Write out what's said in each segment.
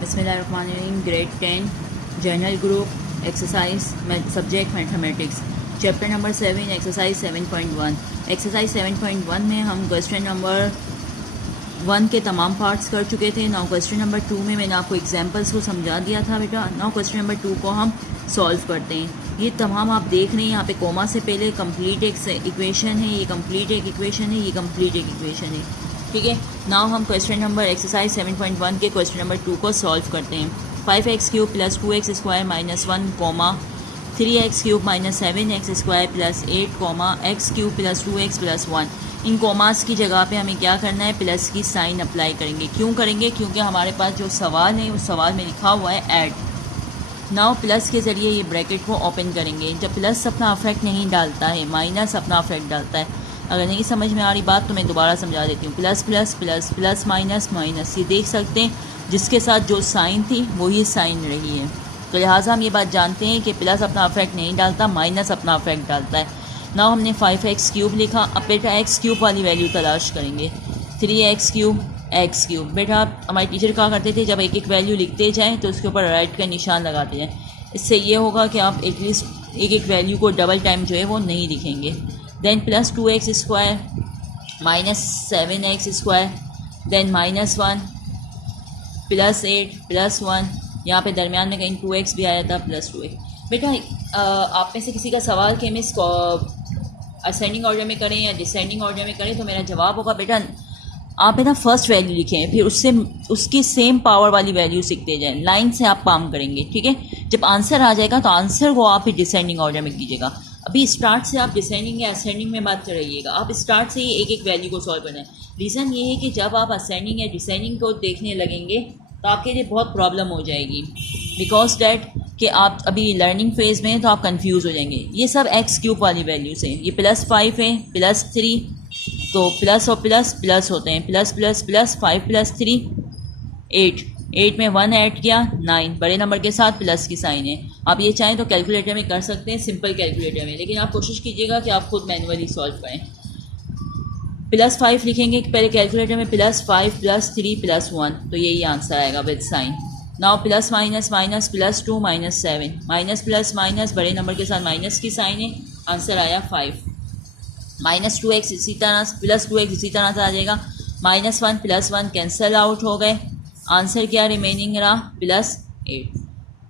बिस्मिल्लाहिर्रहमानिर्रहीम। Grade 10 general group exercise subject mathematics chapter number 7 exercise 7.1। Exercise 7.1 में हम question number 1 के तमाम पार्ट्स कर चुके थे। नाउ क्वेश्चन नंबर 2 में मैंने आपको एग्जांपल्स को समझा दिया था बेटा। नाउ क्वेश्चन नंबर 2 को हम सॉल्व करते हैं। ये तमाम आप देख रहे हैं यहाँ पे कोमा से पहले कंप्लीट एक इक्वेशन है, ये कंप्लीट एक इक्वेशन है, ये कंप्लीट एक इक्वेशन है। ठीक है, नाउ हम क्वेश्चन नंबर एक्सरसाइज 7.1 के क्वेश्चन नंबर 2 को सॉल्व करते हैं। 5x³ + 2x² - 1, 3x³ - 7x² + 8, x³ + 2x + 1। इन कोमास की जगह पे हमें क्या करना है, प्लस की साइन अप्लाई करेंगे। क्यों करेंगे? क्योंकि हमारे पास जो सवाल है उस सवाल में लिखा हुआ है ऐड। नाउ प्लस के ज़रिए ये ब्रैकेट को ओपन करेंगे। जब प्लस अपना अफेक्ट नहीं डालता है, माइनस अपना अफेक्ट डालता है। अगर नहीं समझ में आ रही बात तो मैं दोबारा समझा देती हूँ। Plus plus plus plus minus minus, ये देख सकते हैं जिसके साथ जो साइन थी वही साइन रही है। तो लिहाजा हम ये बात जानते हैं कि प्लस अपना अफेक्ट नहीं डालता, माइनस अपना अफेक्ट डालता है। नाउ हमने 5x³ लिखा। अब बेटा x³ वाली वैल्यू तलाश करेंगे। 3x³ x³। बेटा हमारे टीचर कहा करते थे जब एक एक वैल्यू लिखते जाएँ तो उसके ऊपर राइट का निशान लगाते जाएँ। इससे ये होगा कि आप एटलीस्ट एक एक वैल्यू को डबल टाइम जो है वो नहीं लिखेंगे। Then plus 2x² - 7x², then -1 + 8 + 1। यहाँ पे दरमियान में कहीं 2x भी आया था, प्लस 2x। बेटा आप में से किसी का सवाल कि मिस असेंडिंग ऑर्डर में करें या डिसेंडिंग ऑर्डर में करें, तो मेरा जवाब होगा बेटा आप है ना फर्स्ट वैल्यू लिखें, फिर उससे उसकी सेम पावर वाली वैल्यू सीखते जाएं। लाइन से आप काम करेंगे। ठीक है, जब आंसर आ जाएगा तो आंसर को आप ही डिसेंडिंग ऑर्डर में कीजिएगा। अभी स्टार्ट से आप डिसेंडिंग या असेंडिंग में बात कर रहिएगा। आप स्टार्ट से ही एक एक वैल्यू को सॉल्व करना है। रीज़न ये है कि जब आप असेंडिंग या डिसेंडिंग को देखने लगेंगे तो आपके लिए बहुत प्रॉब्लम हो जाएगी, बिकॉज डैट कि आप अभी लर्निंग फेज़ में हैं तो आप कंफ्यूज हो जाएंगे। ये सब x³ वाली वैल्यूज़ हैं। ये +5 है, +3, तो प्लस और प्लस प्लस होते हैं। प्लस प्लस प्लस 5 + 3 8, 8 में 1 ऐड किया 9, बड़े नंबर के साथ प्लस की साइन है। आप ये चाहें तो कैलकुलेटर में कर सकते हैं, सिंपल कैलकुलेटर में, लेकिन आप कोशिश कीजिएगा कि आप खुद मैनुअली सॉल्व करें। +5 लिखेंगे पहले कैलकुलेटर में, +5 + 3 + 1, तो यही आंसर आएगा with sign. Now plus minus minus +2 - 7, minus plus minus बड़े नंबर के साथ माइनस की साइन है, आंसर आया 5। -2x इसी तरह, +2x इसी तरह से आ जाएगा। -1 + 1 कैंसल आउट हो गए, आंसर क्या रिमेनिंग रहा, +8।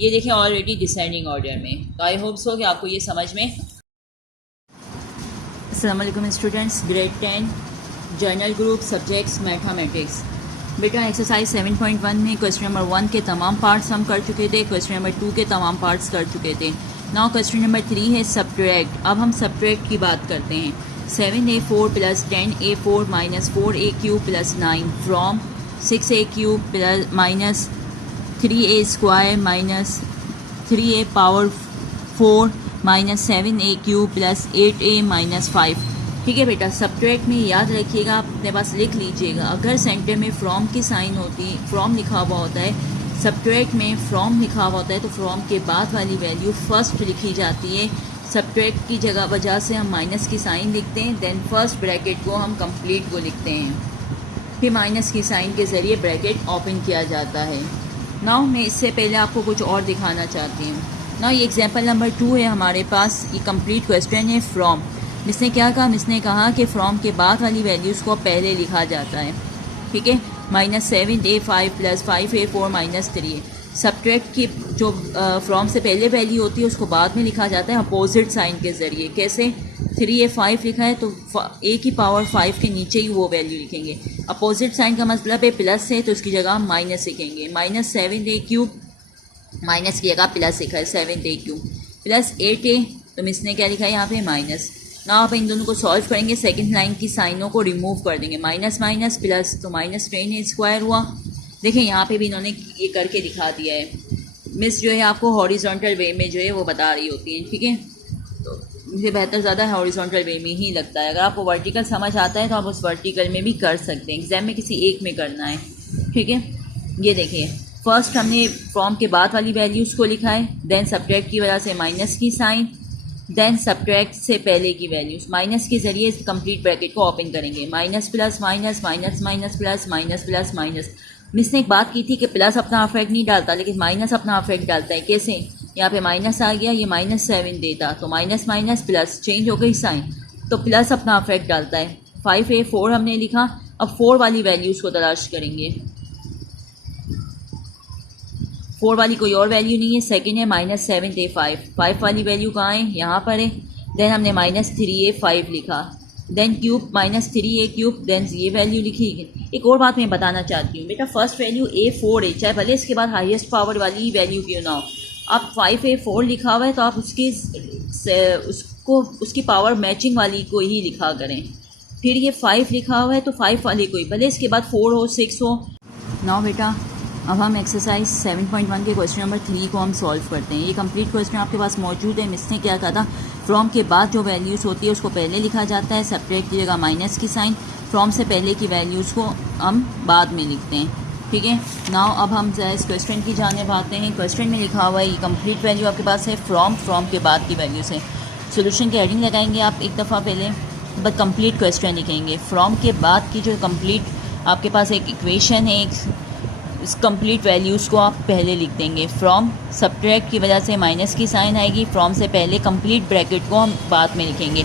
ये देखें ऑलरेडी डिसेंडिंग ऑर्डर में। तो आई होप सो कि आपको ये समझ में। अस्सलाम वालेकुम students, grade 10 journal group subjects mathematics. बेटा एक्सरसाइज 7.1 में क्वेश्चन नंबर 1 के तमाम पार्ट्स हम कर चुके थे, क्वेश्चन नंबर 2 के तमाम पार्ट्स कर चुके थे। नाउ क्वेश्चन नंबर 3 है सब्ट्रैक्ट। अब हम सब्ट्रैक्ट की बात करते हैं। 7a4 + 10a4 - 4a³ + 9 from 6a³ - 3a² - 3a power 4 - 7a³ + 8a - 5। ठीक है बेटा, सब्ट्रैक्ट में याद रखिएगा, आप अपने पास लिख लीजिएगा। अगर सेंटर में फ्रॉम की साइन होती, फ्रॉम लिखा हुआ होता है, सब्ट्रैक्ट में फ्रॉम लिखा हुआ होता है, तो फ्रॉम के बाद वाली वैल्यू फर्स्ट लिखी जाती है। सब्ट्रैक्ट की जगह वजह से हम माइनस की साइन लिखते हैं, देन फर्स्ट ब्रैकेट को हम कंप्लीट को लिखते हैं, फिर माइनस की साइन के ज़रिए ब्रैकेट ओपन किया जाता है। नाउ मैं इससे पहले आपको कुछ और दिखाना चाहती हूँ। नाउ ये एग्जाम्पल नंबर 2 है हमारे पास। ये कंप्लीट क्वेश्चन है फ्रॉम। इसने क्या कहा, इसने कहा कि फ्रॉम के बाद वाली वैल्यूज़ को पहले लिखा जाता है। ठीक है, -7a5 + 5a4 - 3। सब्ट्रैक्ट की जो फ्रॉम से पहले वैल्यू होती है उसको बाद में लिखा जाता है अपोजिट साइन के ज़रिए। कैसे? 3a5 लिखा है तो a की पावर 5 के नीचे ही वो वैल्यू लिखेंगे। अपोजिट साइन का मतलब है प्लस है तो उसकी जगह हम माइनस लिखेंगे। -7a³ माइनस की जगह प्लस लिखा है 7a³ + 8a, तो इसने क्या लिखा है यहाँ पे माइनस। ना आप इन दोनों को सॉल्व करेंगे, सेकंड लाइन की साइनों को रिमूव कर देंगे। माइनस माइनस प्लस, तो -10a² हुआ। देखें यहाँ पे भी इन्होंने ये करके दिखा दिया है। मिस जो है आपको हॉरिजॉन्टल वे में जो है वो बता रही होती है। ठीक है, तो मुझे बेहतर ज़्यादा हॉरिजॉन्टल वे में ही लगता है। अगर आपको वर्टिकल समझ आता है तो आप उस वर्टिकल में भी कर सकते हैं, एग्जाम में किसी एक में करना है। ठीक है, ये देखिए फर्स्ट हमने फ्रॉम के बाद वाली वैल्यूज़ को लिखा है, देन सब्ट्रैक्ट की वजह से माइनस की साइन, देन सब्ट्रैक्ट से पहले की वैल्यूज़, माइनस के ज़रिए कंप्लीट ब्रैकेट को ओपन करेंगे। Minus plus minus minus minus plus minus plus minus, miss ने एक बात की थी कि प्लस अपना अफेक्ट नहीं डालता लेकिन माइनस अपना अफेक्ट डालता है। कैसे? यहाँ पे माइनस आ गया, ये -7 देता, तो माइनस माइनस प्लस चेंज हो गई साइन, तो प्लस अपना अफेक्ट डालता है। 5A4 हमने लिखा। अब 4 वाली वैल्यूज़ को तलाश करेंगे। 4 वाली कोई और वैल्यू नहीं है, सेकंड है -7A5। 5 वाली वैल्यू कहाँ है? यहाँ पर है। देन हमने -3A5 लिखा, देन क्यूब -3A3, देन ये वैल्यू लिखी। एक और बात मैं बताना चाहती हूँ बेटा, फर्स्ट वैल्यू A4 है, चाहे भले इसके बाद हाईएस्ट पावर वाली ही वैल्यू क्यों ना हो। आप 5A4 लिखा हुआ है तो आप उसकी पावर मैचिंग वाली को ही लिखा करें। फिर ये 5 लिखा हुआ है तो 5 वाली कोई, भले इसके बाद 4 हो 6 हो। नाउ बेटा अब हम एक्सरसाइज 7.1 के क्वेश्चन नंबर 3 को हम सॉल्व करते हैं। ये कंप्लीट क्वेश्चन आपके पास मौजूद है। मिस ने क्या कहा था, फ्रॉम के बाद जो वैल्यूज़ होती है उसको पहले लिखा जाता है, सेपरेट की जगह माइनस की साइन, फ्रॉम से पहले की वैल्यूज़ को हम बाद में लिखते हैं। ठीक है। नाउ अब हम इस क्वेश्चन की जानिब आते हैं। क्वेश्चन में लिखा हुआ है ये कंप्लीट वैल्यू आपके पास है, फ्रॉम के बाद की वैल्यू से। सोल्यूशन के हेडिंग लगाएंगे आप एक दफ़ा पहले, बट कंप्लीट क्वेश्चन लिखेंगे। फ्रॉम के बाद की जो कंप्लीट आपके पास एक इक्वेशन है, इस कंप्लीट वैल्यूज़ को आप पहले लिख देंगे। फ्रॉम सब्ट्रैक्ट की वजह से माइनस की साइन आएगी, फ्रॉम से पहले कंप्लीट ब्रैकेट को हम बाद में लिखेंगे।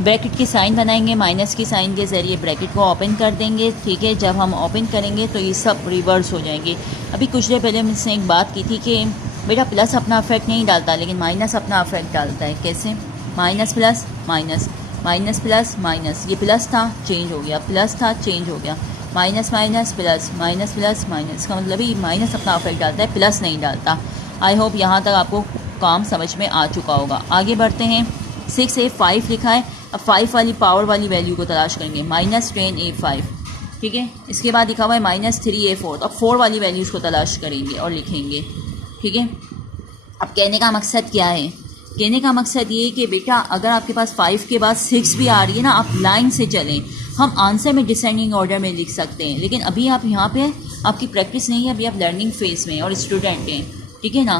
ब्रैकेट की साइन बनाएंगे, माइनस की साइन के ज़रिए ब्रैकेट को ओपन कर देंगे। ठीक है। जब हम ओपन करेंगे तो ये सब रिवर्स हो जाएंगे। अभी कुछ देर पहले मुझसे एक बात की थी कि बेटा प्लस अपना अफेक्ट नहीं डालता लेकिन माइनस अपना अफेक्ट डालता है। कैसे? Minus plus minus, minus plus minus, ये प्लस था चेंज हो गया, प्लस था चेंज हो गया, minus minus plus, minus plus minus, का मतलब ही माइनस अपना अफेक्ट डालता है, प्लस नहीं डालता। आई होप यहाँ तक आपको काम समझ में आ चुका होगा। आगे बढ़ते हैं। 6A5 लिखा है। अब 5 वाली पावर वाली वैल्यू को तलाश करेंगे, -10A5। ठीक है। इसके बाद लिखा हुआ है -3A4। तो अब 4 वाली वैल्यूज़ को तलाश करेंगे और लिखेंगे। ठीक है। अब कहने का मकसद क्या है? कहने का मकसद ये है कि बेटा अगर आपके पास 5 के बाद 6 भी आ रही है ना, आप लाइन से चलें। हम आंसर में डिसेंडिंग ऑर्डर में लिख सकते हैं, लेकिन अभी आप यहाँ पे आपकी प्रैक्टिस नहीं है, अभी आप लर्निंग फेज में और स्टूडेंट हैं। ठीक है ना,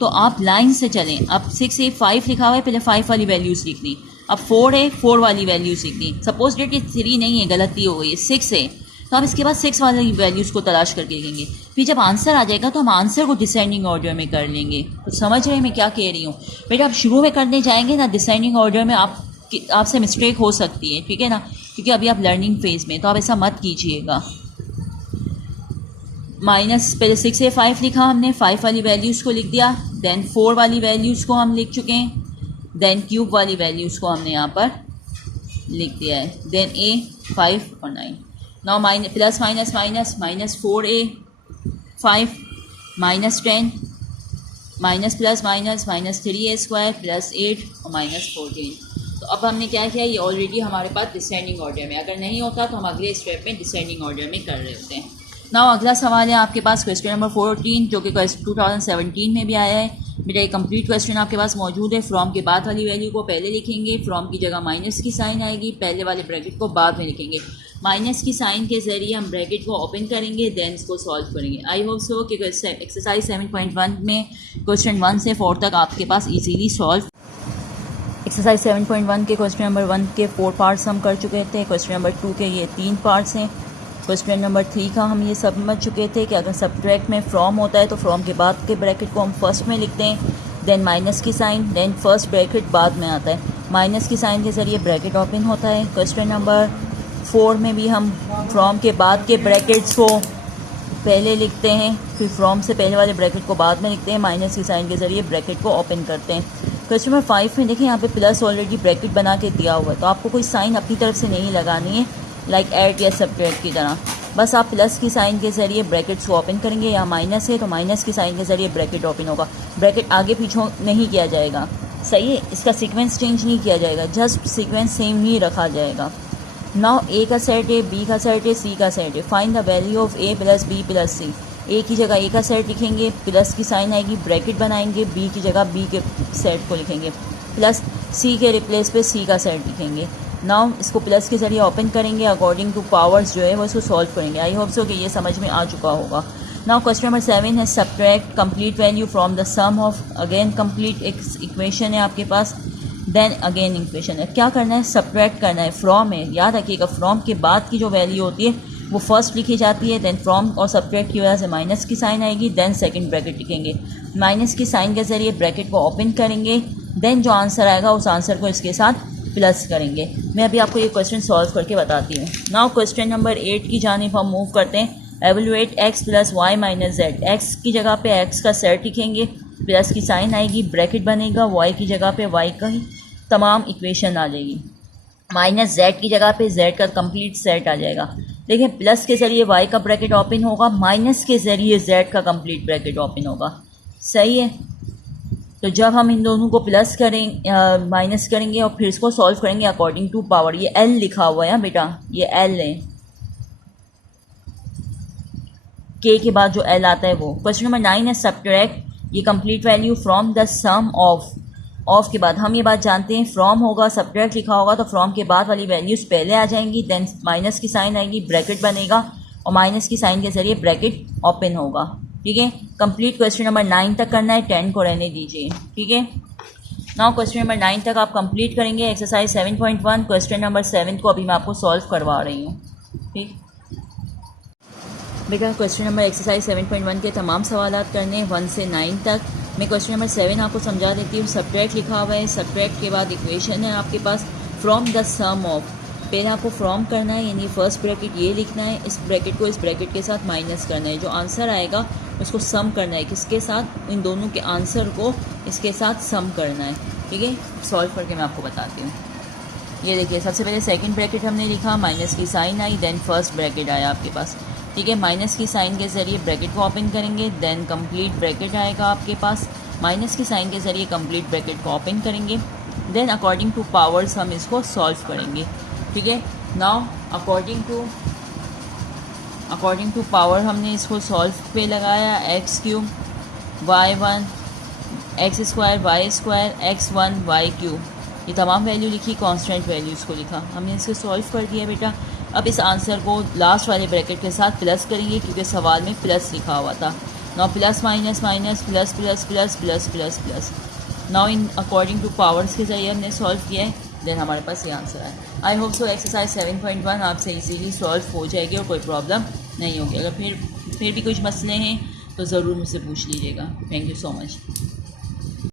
तो आप लाइन से चलें। अब 6A5 लिखा हुआ है, पहले 5 वाली वैल्यूज़ लिखनी। अब 4 है, 4 वाली वैल्यूज़ लिखनी। सपोज डेट ये 3 नहीं है, गलती हो गई है, 6 है, तो आप इसके बाद 6 वाली वैल्यूज़ को तलाश करके लिखेंगे। फिर जब आंसर आ जाएगा तो हम आंसर को डिसेंडिंग ऑर्डर में कर लेंगे। तो समझ रहे हैं मैं क्या कह रही हूँ? बेटा आप शुरू में करने जाएंगे ना डिसेंडिंग ऑर्डर में, आपसे मिस्टेक हो सकती है। ठीक है ना, क्योंकि अभी आप लर्निंग फेज में, तो आप ऐसा मत कीजिएगा। माइनस पहले 6A5 लिखा हमने, 5 वाली वैल्यूज़ को लिख दिया, देन 4 वाली वैल्यूज़ को हम लिख चुके हैं, देन क्यूब वाली वैल्यूज़ को हमने यहाँ पर लिख दिया है, देन A5 और 9। Now plus minus minus, -4A5 -10 minus plus minus -3A² plus 8 और -14। तो अब हमने क्या किया, ये ऑलरेडी हमारे पास डिसेंडिंग ऑर्डर में, अगर नहीं होता तो हम अगले स्टेप में डिसेंडिंग ऑर्डर में कर रहे होते हैं। नाउ अगला सवाल है आपके पास क्वेश्चन नंबर 14, जो कि 2017 में भी आया है। मेरा एक कंप्लीट क्वेश्चन आपके पास मौजूद है। फ्रॉम के बाद वाली वैल्यू को पहले लिखेंगे, फ्रॉम की जगह माइनस की साइन आएगी, पहले वाले ब्रैकेट को बाद में लिखेंगे। माइनस की साइन के जरिए हम ब्रैकेट को ओपन करेंगे, देन इसको सॉल्व करेंगे। आई होप सो कि एक्सरसाइज 7.1 में क्वेश्चन 1 से 4 तक आपके पास इजीली सॉल्व। एक्सरसाइज 7.1 के क्वेश्चन नंबर 1 के 4 पार्ट्स हम कर चुके थे। क्वेश्चन नंबर 2 के ये 3 पार्ट्स हैं। क्वेश्चन नंबर 3 का हम ये समझ चुके थे कि अगर सब्ट्रैक्ट में फ्रॉम होता है तो फ्रॉम के बाद के ब्रैकेट को हम फर्स्ट में लिखते हैं, देन माइनस की साइन, देन फर्स्ट ब्रैकेट बाद में आता है। माइनस की साइन के ज़रिए ब्रैकेट ओपन होता है। क्वेश्चन नंबर 4 में भी हम फ्रॉम के बाद के ब्रैकेट्स को पहले लिखते हैं, फिर फ्रॉम से पहले वाले ब्रैकेट को बाद में लिखते हैं, माइनस की साइन के ज़रिए ब्रैकेट को ओपन करते हैं। क्वेश्चन नंबर 5 में देखें यहाँ पे प्लस ऑलरेडी ब्रैकेट बना के दिया हुआ है, तो आपको कोई साइन अपनी तरफ से नहीं लगानी है, लाइक ऐड या सब्ट्रैक्ट की तरह। बस आप प्लस की साइन के ज़रिए ब्रैकेट्स को ओपन करेंगे, या माइनस है तो माइनस की साइन के ज़रिए ब्रैकेट ओपन होगा। ब्रैकेट आगे पीछे नहीं किया जाएगा, सही है, इसका सीक्वेंस चेंज नहीं किया जाएगा, जस्ट सीक्वेंस सेम ही रखा जाएगा। नाउ ए का सेट है, बी का सेट है, सी का सेट है। Find the value of A plus B plus C. A की जगह ए का सेट लिखेंगे, प्लस की साइन आएगी, ब्रैकेट बनाएंगे, बी की जगह बी के सेट को लिखेंगे, प्लस सी के रिप्लेस पे सी का सेट लिखेंगे। नाउ इसको प्लस के ज़रिए ओपन करेंगे, अकॉर्डिंग टू पावर्स जो है वो इसको सॉल्व करेंगे। आई होप सो कि ये समझ में आ चुका होगा। नाउ क्वेश्चन नंबर 7 है subtract complete value from the sum of, again complete एक इक्वेशन है आपके पास, देन अगेन इक्वेशन है। क्या करना है, सब्ट्रैक्ट करना है, फ्रॉम है, याद रखिएगा फ्रॉम के बाद की जो वैल्यू होती है वो फर्स्ट लिखी जाती है, देन फ्रॉम और सब्ट्रैक्ट की वजह से माइनस की साइन आएगी, देन सेकंड ब्रैकेट लिखेंगे, माइनस की साइन के ज़रिए ब्रैकेट को ओपन करेंगे, देन जो आंसर आएगा उस आंसर को इसके साथ प्लस करेंगे। मैं अभी आपको ये क्वेश्चन सॉल्व करके बताती हूँ। नाउ क्वेश्चन नंबर 8 की जानिब हम मूव करते हैं। Evaluate x plus Y minus Z. X की जगह पे x का सेट लिखेंगे, प्लस की साइन आएगी, ब्रैकेट बनेगा, y की जगह पे y का ही तमाम इक्वेशन आ जाएगी, माइनस जेड की जगह पे z का कंप्लीट सेट आ जाएगा। देखिए प्लस के ज़रिए y का ब्रैकेट ओपन होगा, माइनस के ज़रिए z का कंप्लीट ब्रैकेट ओपन होगा। सही है। तो जब हम इन दोनों को प्लस करें माइनस करेंगे और फिर इसको सॉल्व करेंगे अकॉर्डिंग टू पावर। ये l लिखा हुआ है बेटा, ये l है, k के बाद जो l आता है वो। क्वेश्चन नंबर 9 है सब्ट्रैक्ट, ये complete value from the sum of के बाद हम ये बात जानते हैं, फ्रॉम होगा, सब्ट्रैक्ट लिखा होगा तो फ्रॉम के बाद वाली वैल्यूज़ पहले आ जाएंगी, देन माइनस की साइन आएगी, ब्रैकेट बनेगा और माइनस की साइन के ज़रिए ब्रैकेट ओपन होगा। ठीक है, कंप्लीट क्वेश्चन नंबर 9 तक करना है, 10 को रहने दीजिए। ठीक है, नाउ क्वेश्चन नंबर 9 तक आप कंप्लीट करेंगे। एक्सरसाइज 7.1 क्वेश्चन नंबर 7 को अभी मैं आपको सॉल्व करवा रही हूँ। ठीक बेटा, क्वेश्चन नंबर एक्सरसाइज 7.1 के तमाम सवालात करने 1 से 9 तक। मैं क्वेश्चन नंबर 7 आपको समझा देती हूँ। सब्ट्रैक्ट लिखा हुआ है, सब्ट्रैक्ट के बाद इक्वेशन है आपके पास फ्रॉम द सम ऑफ। पहले आपको फ्रॉम करना है, यानी फर्स्ट ब्रैकेट ये लिखना है, इस ब्रैकेट को इस ब्रैकेट के साथ माइनस करना है, जो आंसर आएगा उसको सम करना है, किसके साथ, इन दोनों के आंसर को इसके साथ सम करना है। ठीक है, सॉल्व करके मैं आपको बताती हूँ। ये देखिए, सबसे पहले सेकंड ब्रैकेट हमने लिखा, माइनस की साइन आई, देन फर्स्ट ब्रैकेट आया आपके पास। ठीक है, माइनस की साइन के ज़रिए ब्रैकेट को ओपन करेंगे, देन कंप्लीट ब्रैकेट आएगा आपके पास, माइनस की साइन के ज़रिए कंप्लीट ब्रैकेट को ओपन करेंगे, देन अकॉर्डिंग टू पावर्स हम इसको सॉल्व करेंगे। ठीक है, नाउ अकॉर्डिंग टू पावर हमने इसको सॉल्व पे लगाया। X cube y1 X square Y square x1 y cube, ये तमाम वैल्यू लिखी, कांस्टेंट वैल्यूज़ को लिखा, हमने इसको सॉल्व कर दिया बेटा। अब इस आंसर को लास्ट वाले ब्रैकेट के साथ प्लस करेंगे, क्योंकि सवाल में प्लस लिखा हुआ था। Now plus minus minus plus plus plus plus plus plus, now in according two powers के ज़रिए हमने सॉल्व किया है, देन हमारे पास ये आंसर है। आई होप सो एक्सरसाइज 7.1 आपसे इजीली सॉल्व हो जाएगी और कोई प्रॉब्लम नहीं होगी। अगर फिर भी कुछ मसले हैं तो ज़रूर मुझसे पूछ लीजिएगा। Thank you so much.